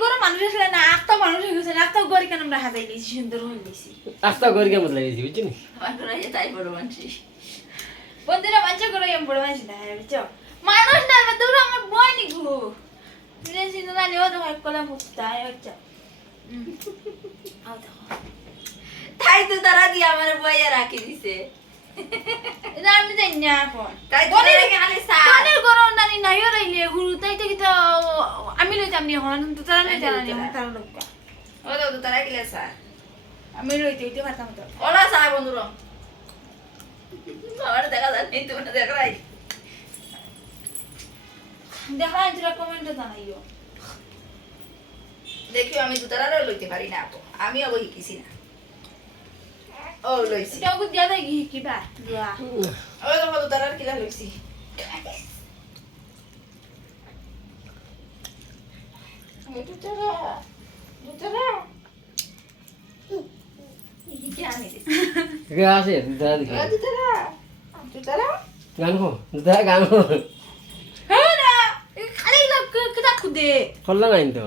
গরু মানুষ আসলে না আস্তা মানুষ হয়ে গেছে আস্তা গরি কেন আমরা হাজাই লিছি সুন্দর হয়ে লিছি আস্তা গরি কেমন লাগিয়েছি বুঝছি নি তাই বড় মানুষ বন্ধুরা বাচ্চা করে এম বড় মানুষ না বুঝছো মানুষ না দূর আমার বই নিগু তুই চিন্তা না নিও তো কলা মুক্তা হচ্ছে তাই তো তারা দিয়ে আমার বইয়া রাখি দিছে এটা আমি জানি না এখন তাই তো বনের রেখে আনে সা বনের গরম নানি নাইও রাইলে হুরু তাই থেকে তো আমি লইতাম নি হন তো তারা লই জানা নি তারা লোক ও তো তারা কিলে সা আমি লইতে হইতে পারতাম তো ওলা সা বন্ধুরা আমার দেখা যাচ্ছে তুমি দেখা রাই দেখা ইন্টার কমেন্টে জানাইও দেখিও আমি দুতারারও লইতে পারি না আপু আমি অবহি কিছু না ও লইছি এটা ওকে দিয়া দেই কি বা দিয়া ও তো দুতারার কিলা লইছি দুতারা দুতারা কি আমি কে আছে দাদা দেখি দুতারা দুতারা গান হো দাদা গান হো হ্যাঁ না খালি লোক কিটা খুদে খোলা নাই তো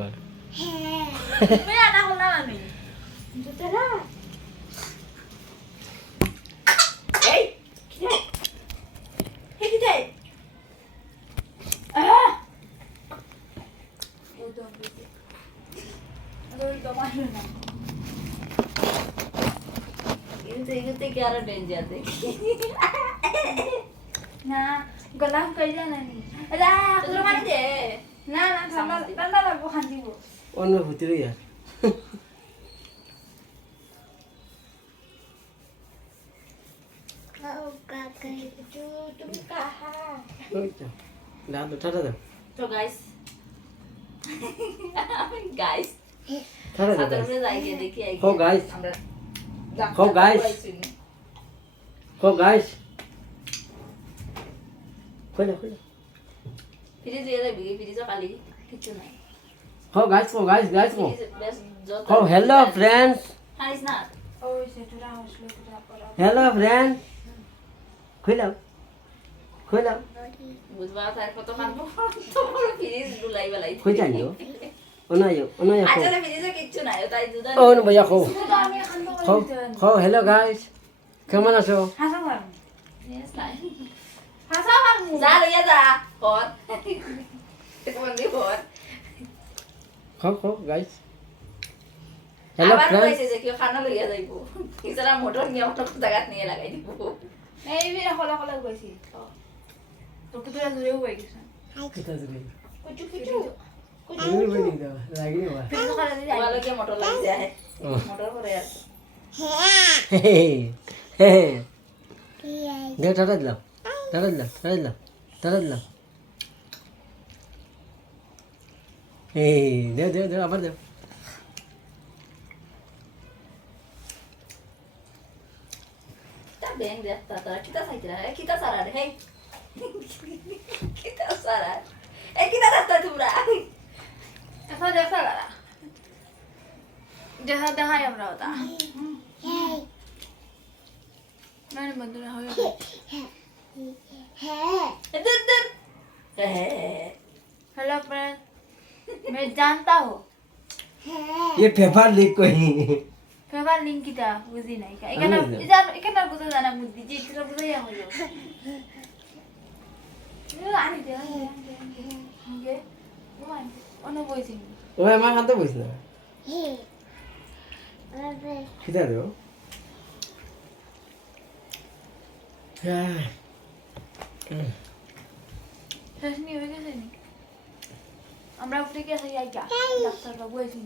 মে আনা হলা আমি দুতারা এই কি রে হে কি রে ও তো ওই তো মারলো না ইনতে কি আর ডেঞ্জার দেখি না গলাম কই জানা নি আলা তোর মানে দে না না ঠান্ডা ঠান্ডা লাগবো খান দিব অন্য ভিতরে ইয়ার তুমি কাহা ওই তো দাদা ঠাটা দাও তো গাইস গাইস ঠাটা দাও সাদরে যাইয়ে দেখি আই হো গাইস আমরা হো গাইস হো গাইস কইলা কইলা ফ্রিজ দিয়ে যাবি ফ্রিজ খালি কিছু নাই হো গাইস হো গাইস গাইস হো ফ্রিজ বেশ যত হো হ্যালো ফ্রেন্ডস হাইস না ওই সেটা হসলো কিটা করা হ্যালো ফ্রেন্ড কইলাও কইলাও বুঝবা তার কত মারবো তো বড় ফ্রিজ গুলাই বালাই কই জানিও ওনায়ো ওনায়ো আচ্ছা ফ্রিজে কিছু নাই তাই দুধ ও নো ভাইয়া কো তো আমি খান হো হো হ্যালো গাইস কেমন আছো হাসা মার ইয়েস নাই হাসা মার যা লইয়া যা পর কোন দি পর হো হো গাইস হ্যালো আবার ফ্রেন্ডস কইছে যে কেউ খানা লইয়া যাইবো ইসরা মোটর নিয়ে অটো জায়গা নিয়ে লাগাই দিব এই বিরা হলা হলা কইছি তো কুতুরা জুড়ে হই গেছে কিতা জুরি কুচু কুচু জুরি বনি দাও লাগি বা ফির করে দিই ওয়ালা কে মোটর লাগি যায় মোটর করে আছে হে হে দে ঠাটা দিলাম ঠাটা দিলাম ঠাটা দিলাম ঠাটা দিলাম হে দে দে দে আবার দে তা বেং দে তা কিতা সাইতরা কিতা সারা রে হে কিতা সারা এ কিতা রাস্তা তোমরা দেখা দেখা লারা দেখা দেখাই আমরা ওটা মানে বন্ধুরা হয়ে দর দর हेलो फ्रेंड मैं जानता हूँ ये पेपर लीक कोई पेपर लिंक की था बुझी नहीं का इकना इधर इकना बुझा जाना मुद्दी जी इधर बुझा या हो जो ये आनी दे ओके वो आनी ओनो बोइसिंग ও আমার হাতে বইছ না কিতা দেও হ্যাঁ শেষ নি হয়ে গেছে নি আমরা উঠে গেছে আইগা ডাক্তার বাবু এসে